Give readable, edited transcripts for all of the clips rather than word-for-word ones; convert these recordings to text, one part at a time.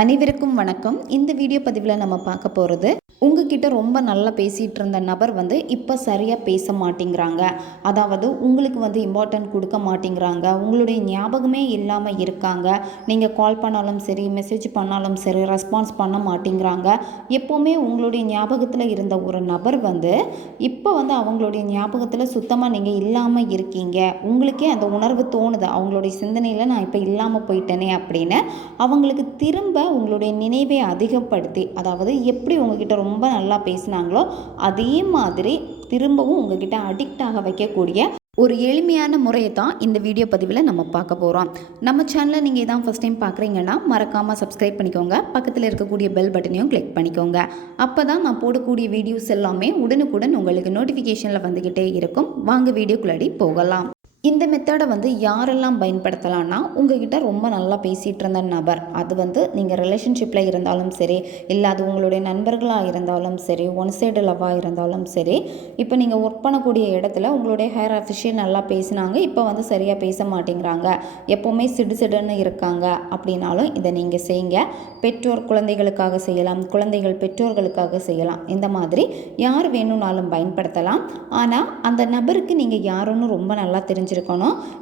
அனைவருக்கும் வணக்கம். இந்த வீடியோ பதிவில் நம்ம பார்க்க போகிறது, உங்ககிட்ட ரொம்ப நல்லா பேசிகிட்டு இருந்த நபர் இப்போ சரியாக பேச மாட்டேங்கிறாங்க. அதாவது உங்களுக்கு இம்பார்ட்டன்ட் கொடுக்க மாட்டேங்கிறாங்க. உங்களுடைய ஞாபகமே இல்லாமல் இருக்காங்க. நீங்கள் கால் பண்ணாலும் சரி, மெசேஜ் பண்ணாலும் சரி, ரெஸ்பான்ஸ் பண்ண மாட்டேங்கிறாங்க. எப்போவுமே உங்களுடைய ஞாபகத்தில் இருந்த ஒரு நபர் இப்போ அவங்களுடைய ஞாபகத்தில் சுத்தமாக நீங்கள் இல்லாமல் இருக்கீங்க. உங்களுக்கே அந்த உணர்வு தோணுது, அவங்களுடைய சிந்தனையில் நான் இப்போ இல்லாமல் போயிட்டேனே அப்படின்னு. அவங்களுக்கு திரும்ப உங்களுடைய நினைவை அதிகப்படுத்தி, அதாவது எப்படி உங்ககிட்ட ரொம்ப நல்லா பேசினாங்களோ அதே மாதிரி திரும்பவும் உங்ககிட்ட அடிக்ட் ஆக வைக்கக்கூடிய ஒரு எளிமையான முறையை தான் இந்த வீடியோ பதிவில் நம்ம பார்க்க போகிறோம். நம்ம சேனலை நீங்கள் இதான் ஃபஸ்ட் டைம் பார்க்குறீங்கன்னா மறக்காமல் சப்ஸ்கிரைப் பண்ணிக்கோங்க. பக்கத்தில் இருக்கக்கூடிய பெல் பட்டனையும் கிளிக் பண்ணிக்கோங்க. அப்போ தான் நான் போடக்கூடிய வீடியோஸ் எல்லாமே உடனுக்குடன் உங்களுக்கு நோட்டிஃபிகேஷனில் வந்துக்கிட்டே இருக்கும். வாங்க வீடியோக்குள்ளாடி போகலாம். இந்த மெத்தடை யாரெல்லாம் பயன்படுத்தலான்னா, உங்ககிட்ட ரொம்ப நல்லா பேசிகிட்டு இருந்த நபர், அது நீங்கள் ரிலேஷன்ஷிப்பில் இருந்தாலும் சரி, இல்லை அது உங்களுடைய நண்பர்களாக இருந்தாலும் சரி, ஒன் சைடு லவ்வாக இருந்தாலும் சரி. இப்போ நீங்கள் ஒர்க் பண்ணக்கூடிய இடத்துல உங்களுடைய ஹையர் அஃபிஷியல் நல்லா பேசினாங்க, இப்போ சரியாக பேச மாட்டேங்கிறாங்க, எப்போவுமே சிடுன்னு இருக்காங்க அப்படின்னாலும் இதை நீங்கள் செய்யுங்க. பெற்றோர் குழந்தைகளுக்காக செய்யலாம், குழந்தைகள் பெற்றோர்களுக்காக செய்யலாம். இந்த மாதிரி யார் வேணும்னாலும் பயன்படுத்தலாம். ஆனால் அந்த நபருக்கு நீங்கள் யாருன்னு ரொம்ப நல்லா தெரிஞ்சிருக்கணும்.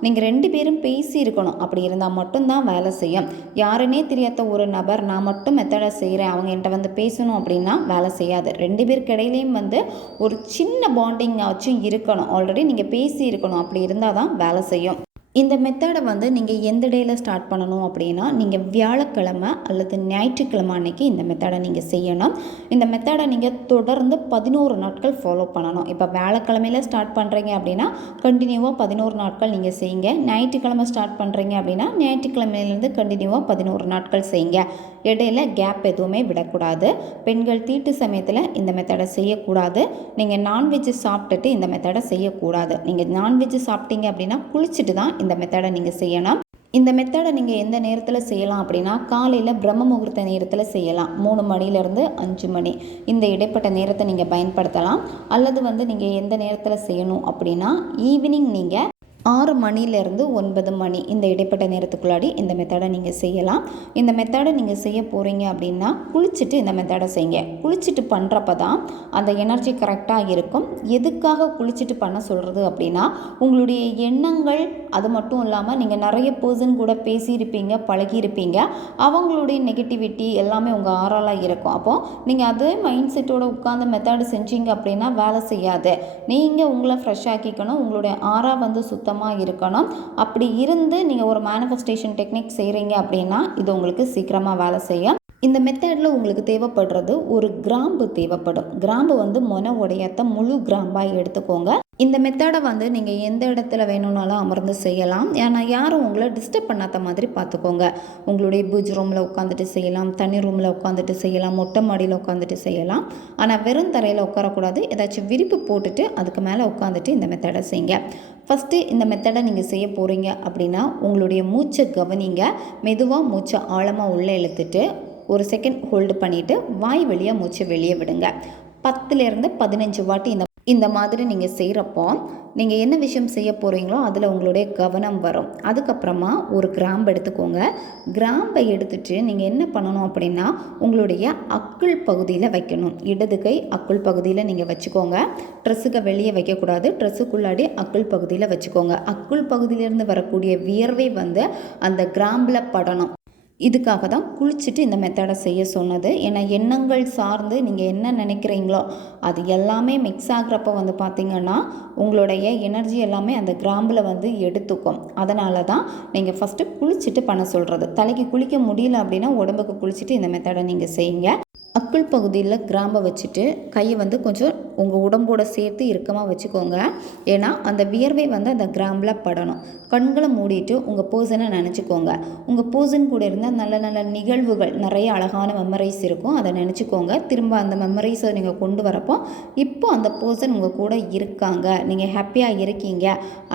நீங்கள் 2 பேரும் பேசியிருக்கணும். அப்படி இருந்தால் மட்டும்தான் வேலை செய்யும். யாருன்னே தெரியாத ஒரு நபர் நான் மட்டும் மெத்தடை செய்கிறேன், அவங்க என்கிட்ட பேசணும் அப்படின்னா வேலை செய்யாது. 2 பேருக்கு இடையிலையும் ஒரு சின்ன பாண்டிங் ஆச்சும் இருக்கணும். ஆல்ரெடி நீங்கள் பேசி இருக்கணும். அப்படி இருந்தால் தான் வேலை செய்யும். இந்த மெத்தடை நீங்கள் எந்த டேயில் ஸ்டார்ட் பண்ணணும் அப்படின்னா, நீங்கள் வியாழக்கிழமை அல்லது ஞாயிற்றுக்கிழமை அன்னைக்கு இந்த மெத்தடை நீங்கள் செய்யணும். இந்த மெத்தடை நீங்கள் தொடர்ந்து 11 நாட்கள் ஃபாலோ பண்ணணும். இப்போ வியாழக்கிழமையில் ஸ்டார்ட் பண்ணுறீங்க அப்படின்னா கண்டினியூவாக 11 நாட்கள் நீங்கள் செய்யுங்க. ஞாயிற்றுக்கிழமை ஸ்டார்ட் பண்ணுறீங்க அப்படின்னா ஞாயிற்றுக்கிழமையிலேருந்து கண்டினியூவாக 11 நாட்கள் செய்யுங்க. இடையில கேப் எதுவுமே விடக்கூடாது. பெண்கள் தீட்டு சமயத்தில் இந்த மெத்தடை செய்யக்கூடாது. நீங்கள் நான்வெஜ் சாப்பிட்டுட்டு இந்த மெத்தடை செய்யக்கூடாது. நீங்கள் நான்வெஜ் சாப்பிட்டீங்க அப்படின்னா குளிச்சுட்டு தான் இந்த மெத்தடை நீங்கள் செய்யணும். இந்த மெத்தடை நீங்கள் எந்த நேரத்தில் செய்யலாம் அப்படின்னா, காலையில் பிரம்ம முகூர்த்த நேரத்தில் செய்யலாம். 3 மணிலேருந்து 5 மணி இந்த இடைப்பட்ட நேரத்தை நீங்கள் பயன்படுத்தலாம். அல்லது நீங்கள் எந்த நேரத்தில் செய்யணும் அப்படின்னா, ஈவினிங் நீங்கள் 6 மணிலேருந்து 9 மணி இந்த இடைப்பட்ட நேரத்துக்குள்ளாடி இந்த மெத்தடை நீங்கள் செய்யலாம். இந்த மெத்தடை நீங்கள் செய்ய போகிறீங்க அப்படின்னா குளிச்சுட்டு இந்த மெத்தடை செய்யுங்க. குளிச்சுட்டு பண்ணுறப்ப தான் அந்த எனர்ஜி கரெக்டாக இருக்கும். எதுக்காக குளிச்சுட்டு பண்ண சொல்கிறது அப்படின்னா, உங்களுடைய எண்ணங்கள் அது மட்டும் இல்லாமல் நீங்கள் நிறைய பர்சன் கூட பேசியிருப்பீங்க, பழகியிருப்பீங்க. அவங்களுடைய நெகட்டிவிட்டி எல்லாமே உங்கள் ஆறாலாக இருக்கும். அப்போது நீங்கள் அதே மைண்ட் செட்டோட உட்காந்து மெத்தடு செஞ்சீங்க அப்படின்னா வேலை செய்யாது. நீங்கள் உங்களை ஃப்ரெஷ் ஆக்கிக்கணும். உங்களுடைய ஆறா சுத்தமாக இருக்கணும். அப்படி இருந்து நீங்கள் ஒரு மேனிஃபெஸ்டேஷன் டெக்னிக் செய்கிறீங்க அப்படின்னா இது உங்களுக்கு சீக்கிரமாக வேலை செய்யும். இந்த மெத்தடில் உங்களுக்கு தேவைப்படுறது ஒரு கிராம்பு தேவைப்படும். கிராம்பு மொன உடையத்த முழு கிராம்பாக எடுத்துக்கோங்க. இந்த மெத்தடை நீங்கள் எந்த இடத்துல வேணும்னாலும் அமர்ந்து செய்யலாம். ஏன்னா யாரும் உங்களை டிஸ்டர்ப் பண்ணாத மாதிரி பார்த்துக்கோங்க. உங்களுடைய பூஜ் ரூமில் உட்காந்துட்டு செய்யலாம், தனி ரூமில் உட்காந்துட்டு செய்யலாம், மொட்டை மாடியில் உட்காந்துட்டு செய்யலாம். ஆனால் வெறும் தரையில் உட்காரக்கூடாது. ஏதாச்சும் விரிப்பு போட்டுட்டு அதுக்கு மேலே உட்காந்துட்டு இந்த மெத்தடை செய்யுங்க. ஃபஸ்ட்டு இந்த மெத்தடை நீங்கள் செய்ய போகிறீங்க அப்படின்னா உங்களுடைய மூச்சை கவனிங்க. மெதுவாக மூச்சை ஆழமாக உள்ளே இழுத்துட்டு 1 செகண்ட் ஹோல்டு பண்ணிவிட்டு வாய் வழியாக மூச்சை வெளியே விடுங்க. 10லேருந்து 15 வாட்டி இந்த மாதிரி நீங்கள் செய்கிறப்போ நீங்கள் என்ன விஷயம் செய்ய போகிறீங்களோ அதில் உங்களுடைய கவனம் வரும். அதுக்கப்புறமா ஒரு கிராம்பு எடுத்துக்கோங்க. கிராம்பை எடுத்துகிட்டு நீங்கள் என்ன பண்ணணும் அப்படின்னா, உங்களுடைய அக்குள் பகுதியில் வைக்கணும். இடது கை அக்குள் பகுதியில் நீங்கள் வச்சுக்கோங்க. ட்ரெஸ்ஸுக்கு வெளியே வைக்கக்கூடாது. ட்ரெஸ்ஸுக்குள்ளாடி அக்குள் பகுதியில் வச்சுக்கோங்க. அக்குள் பகுதியிலேருந்து வரக்கூடிய வியர்வை அந்த கிராம்பில் படணும். இதுக்காக தான் குளிச்சுட்டு இந்த மெத்தடை செய்ய சொன்னது. ஏன்னா எண்ணங்கள் சார்ந்து நீங்கள் என்ன நினைக்கிறீங்களோ அது எல்லாமே மிக்ஸ் ஆகிறப்ப பார்த்திங்கன்னா உங்களுடைய எனர்ஜி எல்லாமே அந்த கிராம்பில் எடுத்துக்கும். அதனால தான் நீங்கள் ஃபஸ்ட்டு குளிச்சுட்டு பண்ண சொல்கிறது. தலைக்கு குளிக்க முடியல அப்படின்னா உடம்புக்கு குளிச்சுட்டு இந்த மெத்தடை நீங்கள் செய்யுங்க. அக்குள் பகுதியில் கிராம்பை வச்சுட்டு கையை கொஞ்சம் உங்கள் உடம்போட சேர்த்து இறுக்கமாக வச்சுக்கோங்க. ஏன்னா அந்த வியர்வை அந்த கிராம்பில் படணும். கண்களை மூடிட்டு உங்கள் பர்சனை நினச்சிக்கோங்க. உங்கள் பர்சன் கூட இருந்தால் நல்ல நல்ல நிகழ்வுகள், நிறைய அழகான மெமரிஸ் இருக்கும். அதை நினச்சிக்கோங்க. திரும்ப அந்த மெமரிஸை நீங்கள் கொண்டு வரப்போ இப்போ அந்த பர்சன் உங்கள் கூட இருக்காங்க, நீங்கள் ஹாப்பியாக இருக்கீங்க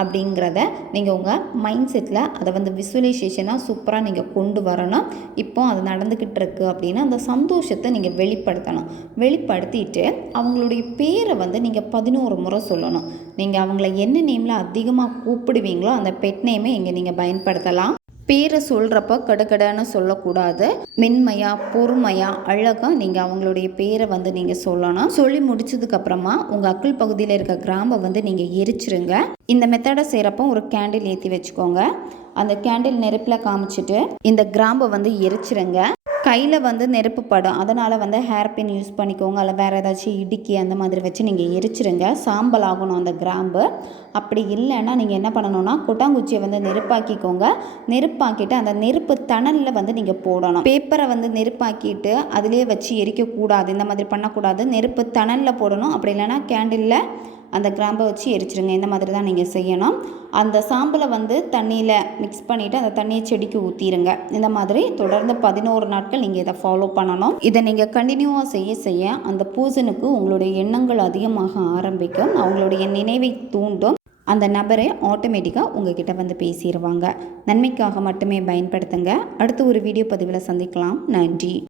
அப்படிங்கிறத நீங்கள் உங்கள் மைண்ட் செட்டில் அதை விசுவலைசேஷனாக சூப்பராக நீங்கள் கொண்டு வரணும். இப்போ அது நடந்துக்கிட்டு இருக்குது அப்படின்னா அந்த சந்தோஷத்தை நீங்கள் வெளிப்படுத்தணும். வெளிப்படுத்திட்டு அவங்களுடைய பேரை நீங்கள் 11 முறை சொல்லணும். நீங்கள் அவங்கள என்ன நேமில் அதிகமாக கூப்பிடுவீங்களோ அந்த பெட் நேமை இங்கே நீங்கள் பயன்படுத்தலாம். பேரை சொல்கிறப்ப கடகடன்னு சொல்லக்கூடாது. மென்மையாக பொறுமையாக அழகாக நீங்கள் அவங்களுடைய பேரை வந்து நீங்கள் சொல்லணும். சொல்லி முடிச்சதுக்கப்புறமா உங்கள் அக்குள் பகுதியில் இருக்க கிராம்பை வந்து நீங்கள் எரிச்சிருங்க. இந்த மெத்தடை செய்கிறப்போ ஒரு கேண்டில் ஏற்றி வச்சுக்கோங்க. அந்த கேண்டில் நெருப்பில் காமிச்சிட்டு இந்த கிராம்பை வந்து எரிச்சிருங்க. கையில் வந்து நெருப்பு படும், அதனால் வந்து ஹேர் பின் யூஸ் பண்ணிக்கோங்க. அல்ல வேறு ஏதாச்சும் இடுக்கி அந்த மாதிரி வச்சு நீங்கள் எரிச்சிருங்க. சாம்பல் ஆகணும் அந்த கிராம்பு. அப்படி இல்லைன்னா நீங்கள் என்ன பண்ணணும்னா கொட்டாங்குச்சியை வந்து நெருப்பாக்கிக்கோங்க. நெருப்பாக்கிட்டு அந்த நெருப்பு தணலில் வந்து நீங்கள் போடணும். பேப்பரை வந்து நெருப்பாக்கிட்டு அதிலே வச்சு எரிக்கக்கூடாது, இந்த மாதிரி பண்ணக்கூடாது. நெருப்பு தணலில் போடணும். அப்படி இல்லைன்னா கேண்டிலில் அந்த கிராம்பை வச்சு எரிச்சிருங்க. இந்த மாதிரி தான் நீங்கள் செய்யணும். அந்த சாம்பலை வந்து தண்ணியில் மிக்ஸ் பண்ணிவிட்டு அந்த தண்ணியை செடிக்கு ஊற்றிடுங்க. இந்த மாதிரி தொடர்ந்து 11 நாட்கள் நீங்கள் இதை ஃபாலோ பண்ணணும். இதை நீங்கள் கண்டினியூவாக செய்ய அந்த பூசனுக்கு உங்களுடைய எண்ணங்கள் அதிகமாக ஆரம்பிக்கும். அவங்களுடைய நினைவை தூண்டும். அந்த நபரே ஆட்டோமேட்டிக்காக உங்ககிட்ட வந்து பேசிடுவாங்க. நன்மைக்காக மட்டுமே பயன்படுத்துங்க. அடுத்த ஒரு வீடியோ பதிவில் சந்திக்கலாம். நன்றி.